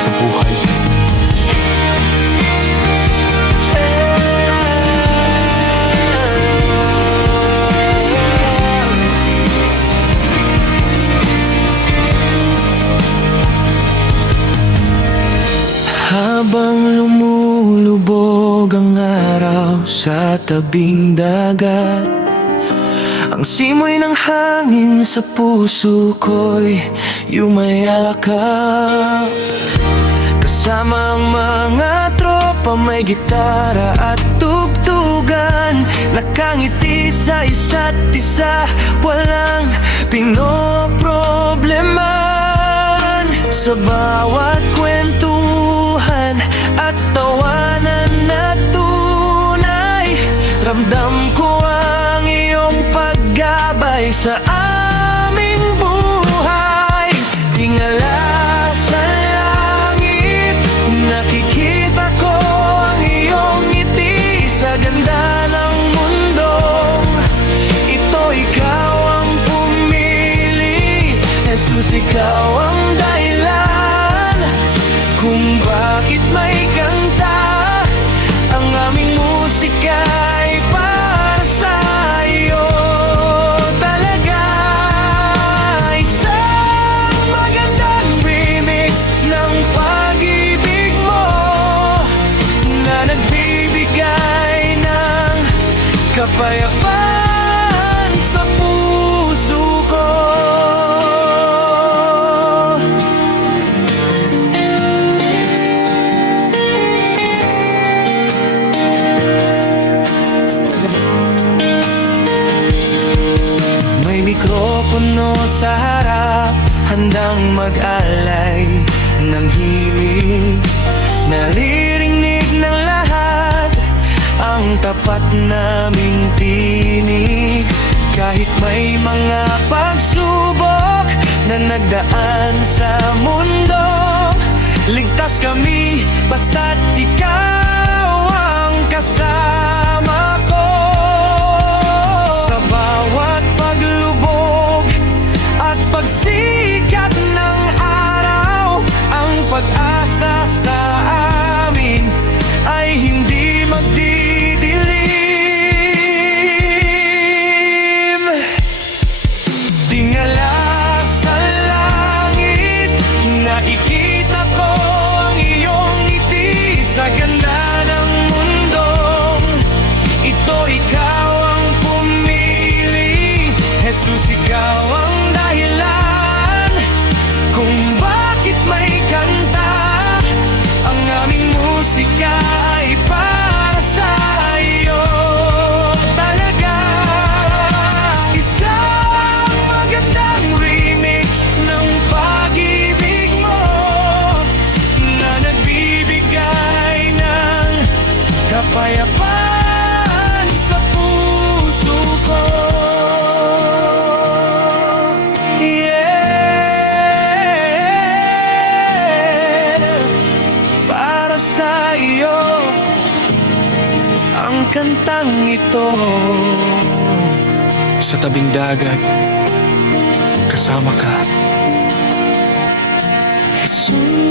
sa buhay. Habang lumulubog ang araw sa tabing dagat, ang simoy ng hangin sa puso ko'y yumayakap. Kasama ang mga tropa, may gitara at tugtugan, nakangiti sa isa't isa, walang pinoproblemahan. Sa bawat kwentuhan at tawanan na tunay, ramdam ko ang iyong paggabay sa aming buhay. Tingala sa langit, nakikita ko ang iyong ngiti. Sa ganda ng mundong ito, ikaw ang pumili. Jesus, ikaw ang dahilan kung bakit may kanta. Ang aming musika ay para sa iyo talaga. Isang magandang remix ng pag-ibig mo na nagbibigay ng kapayapaan sa puso ko. Mikropono sa harap, handang mag-alay ng himig. Naririnig ng lahat ang tapat naming tinig. Kahit may mga pagsubok na nagdaan sa mundo, ligtas kami basta't ikaw ang kasama ko. Sa bawat paglubog at pagsikat ng araw, ang pag-asa sa amin ay hindi magdidilim. Tingala sa langit, nakikita ko ang iyong ngiti. Sa ganda ng mundong ito, ikaw ang pumili. Jesus, ikaw ang dahilan kung bakit may kanta. Ang aming musika ay para sa iyo talaga. Isang magandang remix ng pag-ibig mo na nagbibigay ng kapayapaan sa puso ko. Sa iyo ang kantang ito. Sa tabing dagat, kasama ka, Jesus.